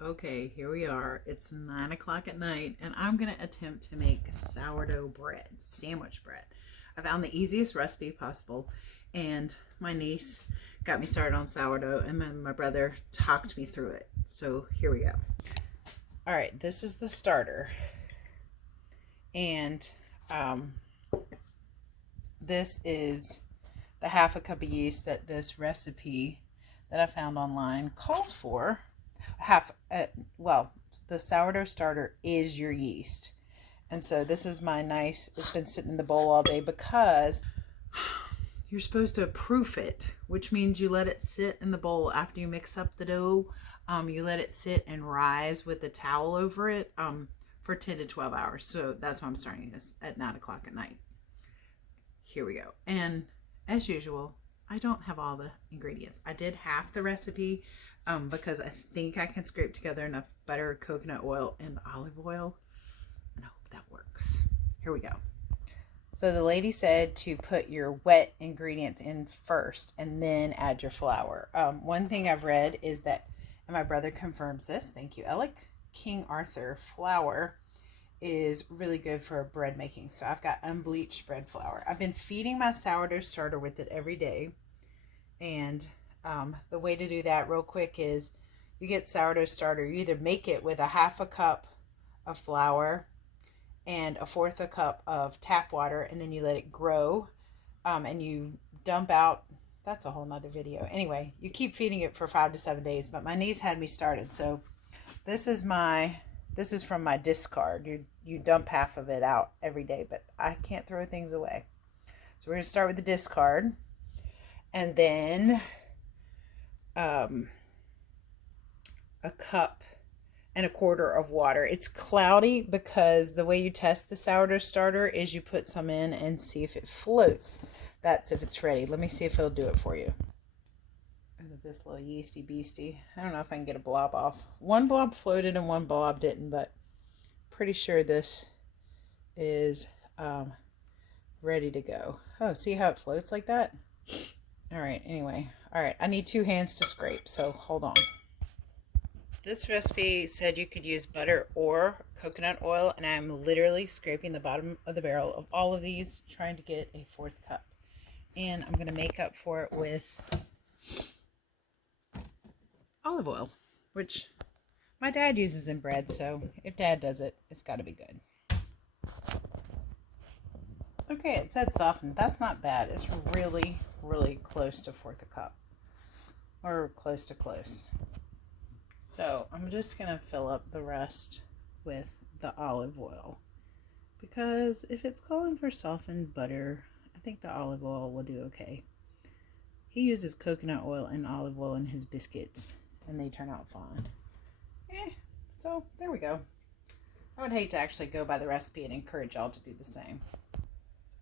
Okay, here we are. It's 9 o'clock at night, and I'm going to attempt to make sourdough bread, sandwich bread. I found the easiest recipe possible, and my niece got me started on sourdough, and my brother talked me through it. So here we go. All right, this is the starter, and um, this is the half a cup of yeast that this recipe that I found online calls for. Well, the sourdough starter is your yeast. And so this is my nice, it's been sitting in the bowl all day because you're supposed to proof it, which means you let it sit in the bowl after you mix up the dough. You let it sit and rise with a towel over it for 10 to 12 hours. So that's why I'm starting this at 9 o'clock at night. Here we go. And as usual, I don't have all the ingredients. I did half the recipe because I think I can scrape together enough butter, coconut oil, and olive oil. And I hope that works. Here we go. So the lady said to put your wet ingredients in first and then add your flour. One thing I've read is that, and my brother confirms this, thank you, Alec, King Arthur flour is really good for bread making. So I've got unbleached bread flour. I've been feeding my sourdough starter with it every day. And the way to do that real quick is you get sourdough starter. You either make it with a half a cup of flour and a fourth a cup of tap water, and then you let it grow, and you dump out. That's a whole nother video. Anyway, you keep feeding it for 5 to 7 days, but my niece had me started. So this is from my discard. You dump half of it out every day, but I can't throw things away. So we're going to start with the discard. And then a cup and a quarter of water. It's cloudy because the way you test the sourdough starter is you put some in and see if it floats. That's if it's ready. Let me see if it'll do it for you. This little yeasty beastie. I don't know if I can get a blob off. One blob floated and one blob didn't, but pretty sure this is ready to go. Oh, see how it floats like that? All right, anyway. All right, I need 2 hands to scrape, so hold on. This recipe said you could use butter or coconut oil, and I'm literally scraping the bottom of the barrel of all of these, trying to get a 4th cup. And I'm going to make up for it with olive oil, which my dad uses in bread, so if Dad does it, it's got to be good. Okay, it said softened. That's not bad. It's really, really close to 4th a cup, or close to close. So I'm just going to fill up the rest with the olive oil, because if it's calling for softened butter, I think the olive oil will do okay. He uses coconut oil and olive oil in his biscuits, and they turn out fine. So there we go. I would hate to actually go by the recipe and encourage y'all to do the same.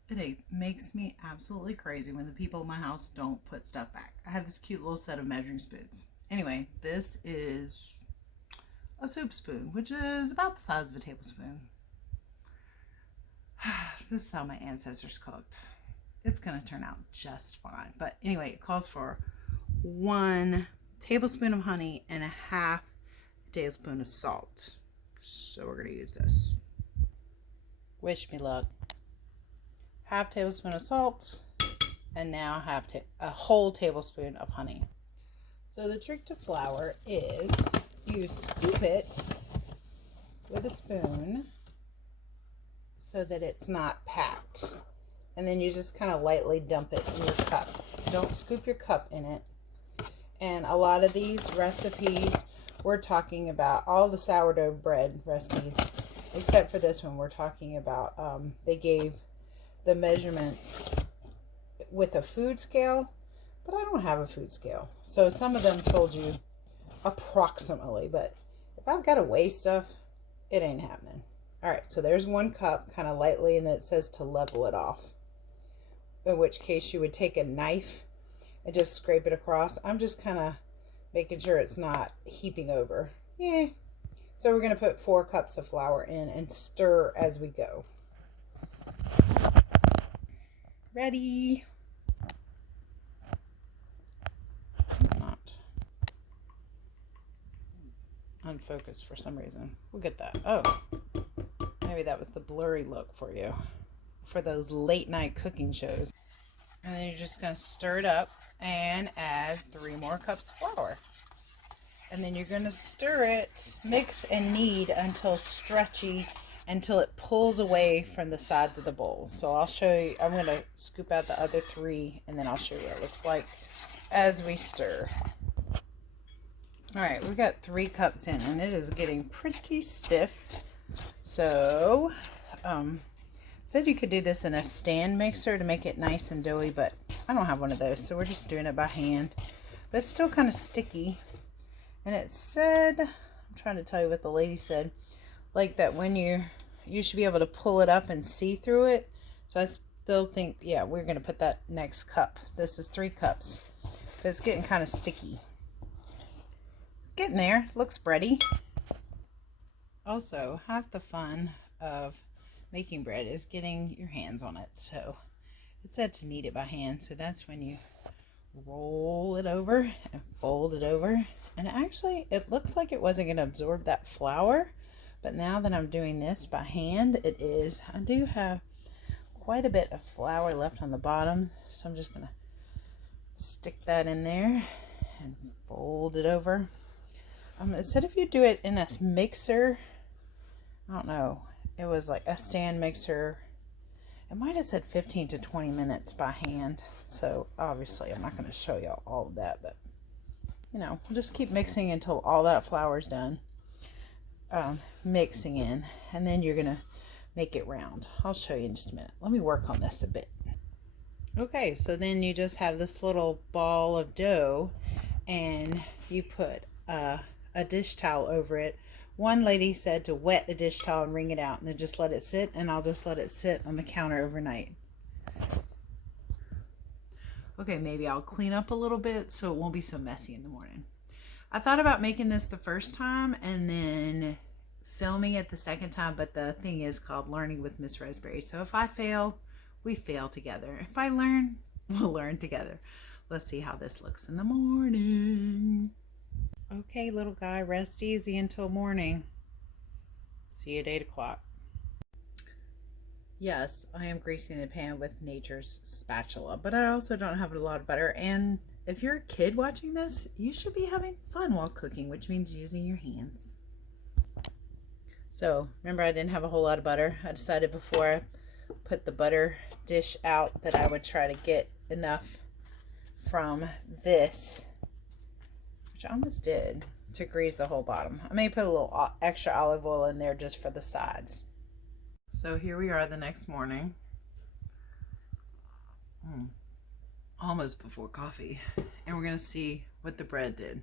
It makes me absolutely crazy when the people in my house don't put stuff back. I have this cute little set of measuring spoons. Anyway, this is a soup spoon, which is about the size of a tablespoon. This is how my ancestors cooked. It's going to turn out just fine. But anyway, it calls for 1 tablespoon of honey and a half tablespoon of salt. So we're going to use this. Wish me luck. Half tablespoon of salt, and now a whole tablespoon of honey. So the trick to flour is you scoop it with a spoon so that it's not packed. And then you just kind of lightly dump it in your cup. Don't scoop your cup in it. And a lot of these recipes, we're talking about all the sourdough bread recipes, except for this one. We're talking about, they gave the measurements with a food scale, but I don't have a food scale. So some of them told you approximately, but if I've got to weigh stuff, it ain't happening. All right, so there's 1 cup kind of lightly, and then it says to level it off, in which case you would take a knife and just scrape it across. I'm just kind of making sure it's not heaping over. So we're going to put 4 cups of flour in and stir as we go. Ready. Not. unfocused for some reason. We'll get that. Oh, maybe that was the blurry look for you, for those late night cooking shows. And then you're just going to stir it up and add 3 more cups of flour. And then you're going to stir it, mix and knead until stretchy, until it pulls away from the sides of the bowl. So I'll show you, I'm going to scoop out the other 3 and then I'll show you what it looks like as we stir. All right, we've got 3 cups in and it is getting pretty stiff. So, said you could do this in a stand mixer to make it nice and doughy, but I don't have one of those, so we're just doing it by hand. But it's still kind of sticky. And it said, I'm trying to tell you what the lady said, like that when you should be able to pull it up and see through it. So I still think, yeah, we're going to put that next cup. This is 3 cups. But it's getting kind of sticky. Getting there. Looks bready. Also, half the fun of making bread is getting your hands on it. So it said to knead it by hand. So that's when you roll it over and fold it over. And actually, it looked like it wasn't going to absorb that flour. But now that I'm doing this by hand, it is. I do have quite a bit of flour left on the bottom. So I'm just going to stick that in there and fold it over. It said if you do it in a mixer, I don't know, it was like a stand mixer. It might have said 15 to 20 minutes by hand. So obviously I'm not going to show you all of that, but you know, we'll just keep mixing until all that flour's done. Mixing in, and then you're going to make it round. I'll show you in just a minute. Let me work on this a bit. Okay, so then you just have this little ball of dough and you put a dish towel over it. One lady said to wet a dish towel and wring it out and then just let it sit, and I'll just let it sit on the counter overnight. Okay, maybe I'll clean up a little bit so it won't be so messy in the morning. I thought about making this the first time and then filming it the second time, but the thing is called Learning with Miss Roseberry. So if I fail, we fail together. If I learn, we'll learn together. Let's see how this looks in the morning. Okay, little guy, rest easy until morning. See you at 8 o'clock. Yes, I am greasing the pan with Nature's spatula, but I also don't have a lot of butter. And if you're a kid watching this, you should be having fun while cooking, which means using your hands. So remember, I didn't have a whole lot of butter. I decided before I put the butter dish out that I would try to get enough from this, which I almost did, to grease the whole bottom. I may put a little extra olive oil in there just for the sides. So here we are the next morning, almost before coffee, and we're gonna see what the bread did.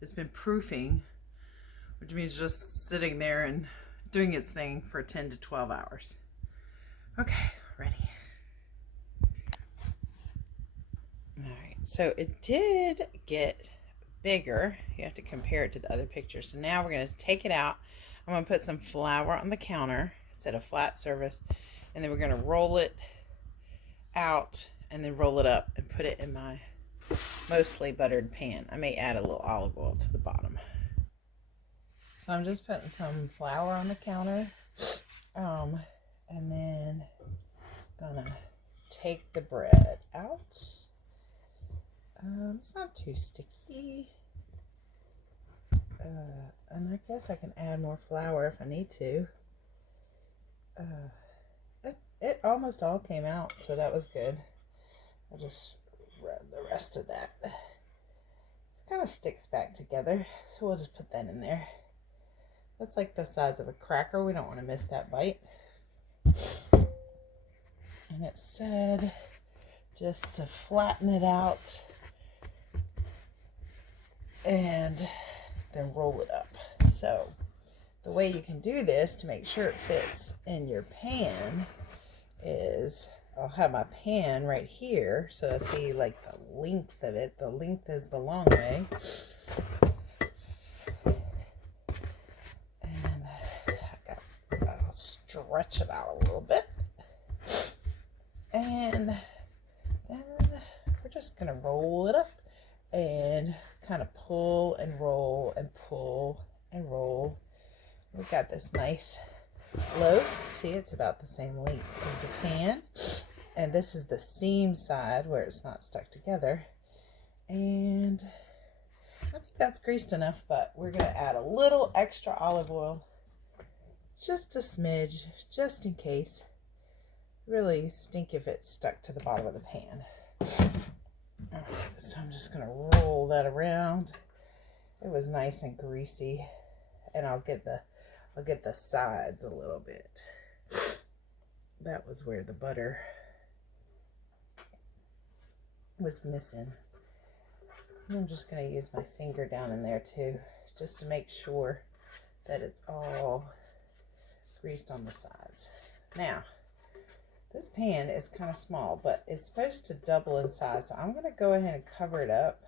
It's been proofing, which means just sitting there and doing its thing for 10 to 12 hours. Okay, ready. All right, so it did get bigger. You have to compare it to the other pictures. So now we're gonna take it out. I'm gonna put some flour on the counter instead of flat surface, and then we're going to roll it out and then roll it up and put it in my mostly buttered pan. I may add a little olive oil to the bottom. So I'm just putting some flour on the counter, and then gonna take the bread out. It's not too sticky, and I guess I can add more flour if I need to. It almost all came out, so that was good. I'll just rub the rest of that. It kind of sticks back together, so we'll just put that in there. That's like the size of a cracker. We don't want to miss that bite. And it said just to flatten it out and then roll it up. So the way you can do this to make sure it fits in your pan is I'll have my pan right here. So I see like the length of it. The length is the long way. And I'll stretch it out a little bit. And then we're just going to roll it up and kind of pull and roll and pull and roll. We've got this nice loaf. See, it's about the same length as the pan. And this is the seam side where it's not stuck together. And I think that's greased enough, but we're going to add a little extra olive oil. Just a smidge, just in case. Really stink if it's stuck to the bottom of the pan. All right, so I'm just going to roll that around. It was nice and greasy, and I'll get the sides a little bit. That was where the butter was missing. And I'm just going to use my finger down in there too, just to make sure that it's all greased on the sides. Now, this pan is kind of small, but it's supposed to double in size, so I'm going to go ahead and cover it up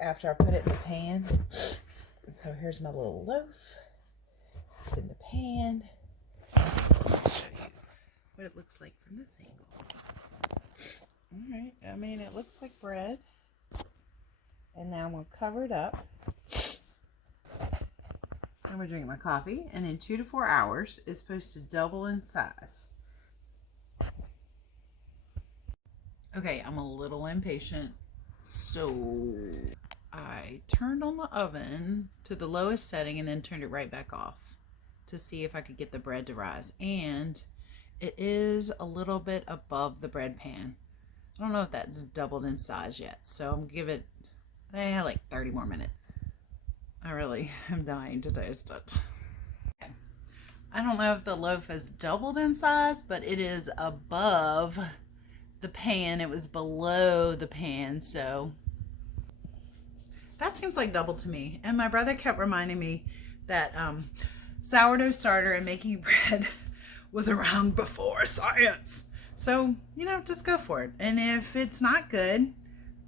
after I put it in the pan. So here's my little loaf. It's in the pan. I'll show you what it looks like from this angle. All right, I mean, it looks like bread. And now I'm going to cover it up. I'm going to drink my coffee, and in 2 to 4 hours, it's supposed to double in size. Okay, I'm a little impatient, so I turned on the oven to the lowest setting and then turned it right back off to see if I could get the bread to rise. And it is a little bit above the bread pan. I don't know if that's doubled in size yet, so I'm going to give it like 30 more minutes. I really am dying to taste it. I don't know if the loaf has doubled in size, but it is above the pan. It was below the pan, so that seems like double to me. And my brother kept reminding me that sourdough starter and making bread was around before science. So, you know, just go for it. And if it's not good,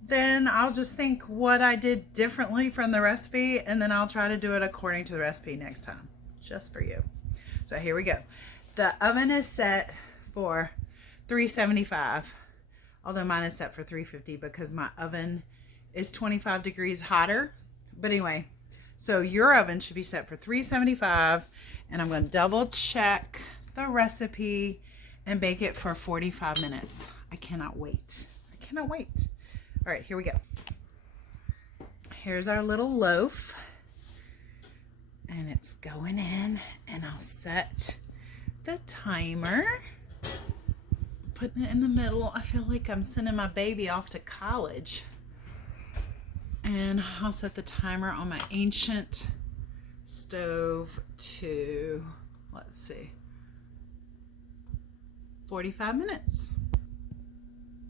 then I'll just think what I did differently from the recipe, and then I'll try to do it according to the recipe next time, just for you. So here we go. The oven is set for 375, although mine is set for 350 because my oven is 25 degrees hotter. But anyway, so your oven should be set for 375, and I'm going to double check the recipe and bake it for 45 minutes. I cannot wait. I cannot wait. All right, here we go. Here's our little loaf, and it's going in, and I'll set the timer, putting it in the middle. I feel like I'm sending my baby off to college. And I'll set the timer on my ancient stove to, let's see, 45 minutes.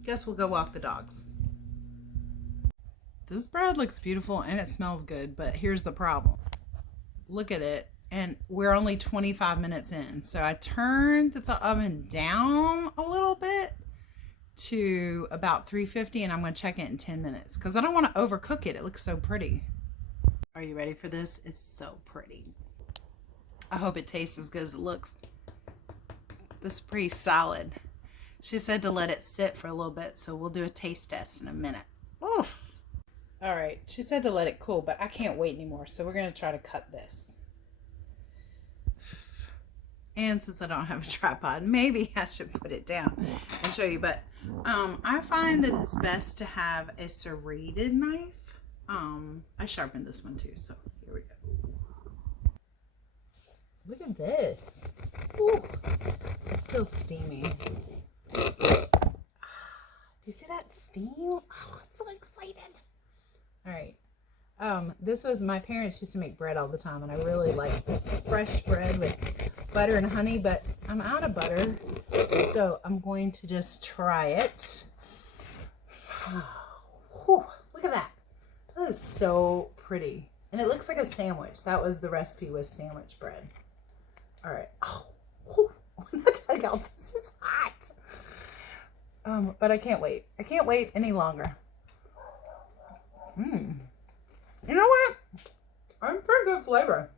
Guess we'll go walk the dogs. This bread looks beautiful and it smells good, but here's the problem. Look at it, and we're only 25 minutes in. So I turned the oven down a little bit to about 350, and I'm going to check it in 10 minutes because I don't want to overcook it. It looks so pretty. Are you ready for this? It's so pretty. I hope it tastes as good as it looks. This is pretty solid. She said to let it sit for a little bit, so we'll do a taste test in a minute. Oof. All right, she said to let it cool, but I can't wait anymore, so we're going to try to cut this. And since I don't have a tripod, maybe I should put it down and show you, but I find that it's best to have a serrated knife. I sharpened this one too, so here we go. Look at this. Ooh, it's still steamy. Do you see that steam? Oh, I'm so excited. All right. This was, my parents used to make bread all the time, and I really like fresh bread with butter and honey, but I'm out of butter, so I'm going to just try it. Whew, look at that. That is so pretty. And it looks like a sandwich. That was the recipe, was sandwich bread. All right. Oh, whew. This is hot. But I can't wait. I can't wait any longer. You know what? I'm pretty good flavor.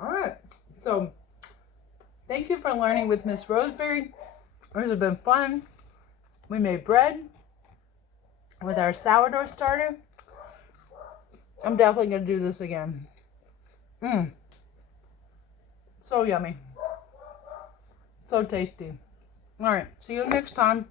All right. So, thank you for learning with Miss Roseberry. This has been fun. We made bread with our sourdough starter. I'm definitely going to do this again. So yummy. So tasty. All right. See you next time.